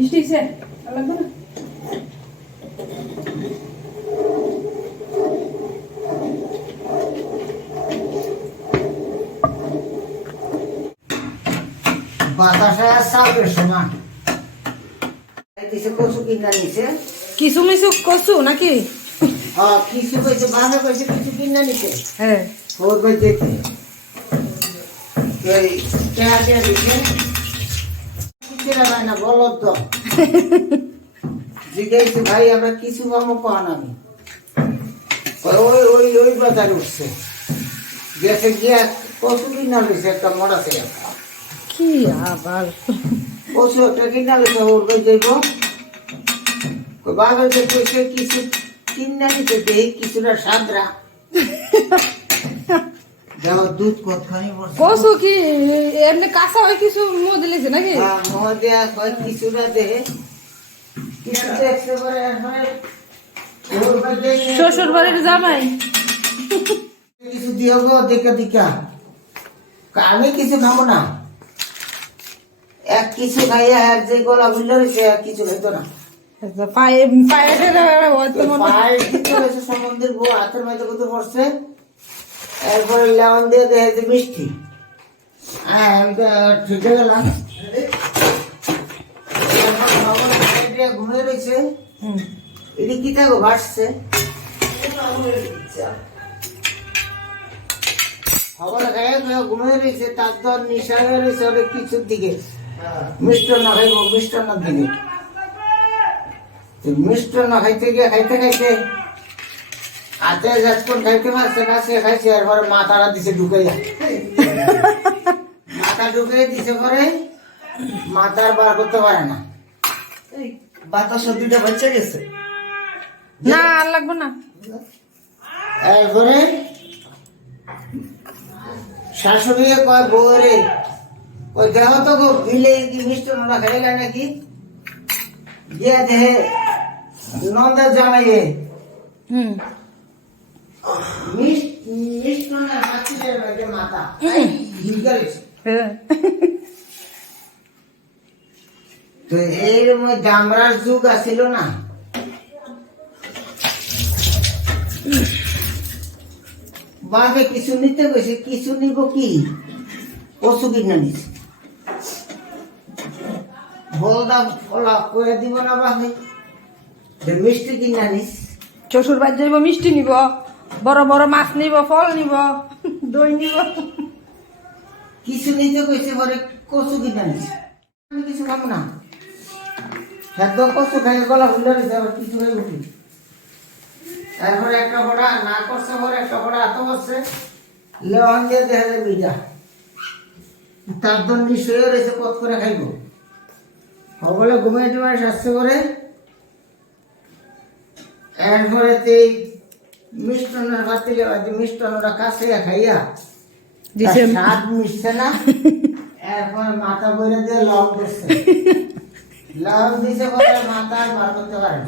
মিষ্টি সে লাগবে না কিছু মিছু কচু নাকি কিছু কইছে বাসা কইছে কিছু কিনা নিছে হ্যাঁ ওর কই যেতে এই টেহা টেহা দিছে কিছু না না তো। জিজ্ঞেস ভাই আমরা কিছু পাবো কন আমি ওই ওই ওই বাজারে উঠছে। গেছে গিয়া একটা কি আবার? কচু একটা কিনা নিছে ওর কই যাইব? কইছে কিছু কিনা নিতে দেই কিছুটা সাদরা কি এমনি কাঁচা হয় কিছু দিলেছে নাকি? কিছুটা হয় শ্বশুর বাড়ির জামাই। কিছু দিও গো দেখা দেখা আমি কিছু খাব না। এক কিছু খাইয়া এক যে গলা বুঝলে রয়েছে এক কিছু খাইতো না। আচ্ছা, পায়ে পায়ে রয়েছে সম্বন্ধের বউ হাতের মধ্যে কত পড়ছে। এরপরে লেমন দিয়ে যে মিষ্টি। হ্যাঁ আমি তো ঠিক হয়ে গেলাম। ঘুমিয়ে রয়েছে। হুম। এটি কি থাকো ভাসছে খবর খাইয়ে ঘুমিয়ে রয়েছে তার তো নিশা হয়ে রয়েছে অনেক কিছুর দিকে। মিষ্টান্ন খাইব মিষ্টান্নর দিকে তো মিষ্টান্ন খাইতে গিয়ে খাইতে খাইতে হাতে যখন খাইতে পারছে না সে খাইছে এরপরে মাথাটা দিছে ঢুকে মাথা ঢুকে দিছে পরে মাথা আর বার করতে পারে না। বাতাস দুইটা বাচ্চা গেছে। না। আর লাগবে না। এরপরে শাশুড়ি কয় বউরে ওই দেহ তো গো বিলে কি মিষ্টি নোনা খাইলে নাকি? দিয়া দেহে নন্দা জামাইয়ে হুম। এর মধ্যে যুগ আসিল না কিছু নিতে গেছে কিছু নিব কি পশু কিনে নিছে করে দিব না মিষ্টি কিনা নিস শ্বশুর বাড়ি যাইব, মিষ্টি নিব। বড় বড় মাছ নিব ফল নিব। দই নিব। কিছু নিতে গেছে পরে কচু কিনা নিস আমি কিছু খাব না। একদম কচু খাই গলা ফুলে রয়েছে আবার কিছু খাই উঠি। তারপরে একটা ফোড়া না করছে পরে একটা ফোড়া এত করছে। লেওয়ান দিয়ে দেখা যায় বিজা তার তো নিশ্চয় রয়েছে কত করে খাইব? সকলে ঘুমিয়ে টুমিয়ে স্বাস্থ্য করে এরপরে তুই মিষ্টান্নের পাতিলে মিষ্টান্নটা কাছে খাইয়া দিছে। তার স্বাদ মিশছে না। এরপর মাথা বইরে দিয়ে লং করছে লং দিছে বলে মাথা বার করতে পারে না।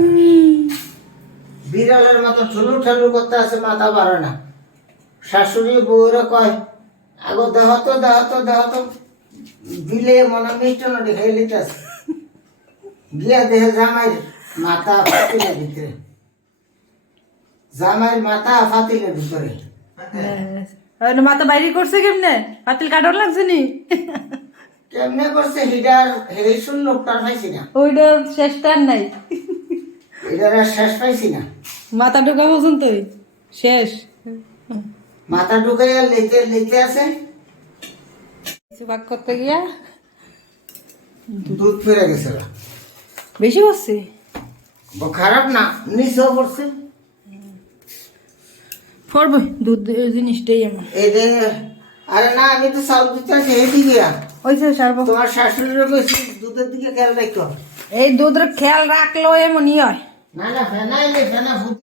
বিড়ালের মতো ঠুলু ঠালু করতে আছে মাথা বাড়ে না। শাশুড়ি বউরে কয় আগো দেহ তো দেহ তো দেহ তো। দিলে মনে মিষ্টান্ন খাই লিতেছে গিয়া দেহে জামাই মাথা ফাতিলের জামাইয়ের মাথা ফাতিলের ভিতরে। হ্যাঁ। মাথা বাইরে করছে কেমনে? পাতিল কাটন লাগছে নি? কেমনে করছে হিডার হেরিসুন লোকটার পাইছি না। ওইটা শেষটার নাই। এটার আর শেষ পাইছি না। মাথা ঢোকা পর্যন্তই শেষ। মাথা ঢুকাইয়া লেতে লেতে আছে। কিছু ভাগ করতে গিয়া? দুধ ফিরে গেছে বেশি বসছে খারাপ না নিচেও পড়ছে। পড়বে দুধ জিনিসটাই এমন যে আরে না আমি তো চাউল দিতে এই দিকে ওই যে সারব। তোমার শাশুড়ির বেশি দুধের দিকে খেয়াল রাখো। এই দুধের খেয়াল রাখলেও এমনই হয়। না না ফেনা এলে ফেনা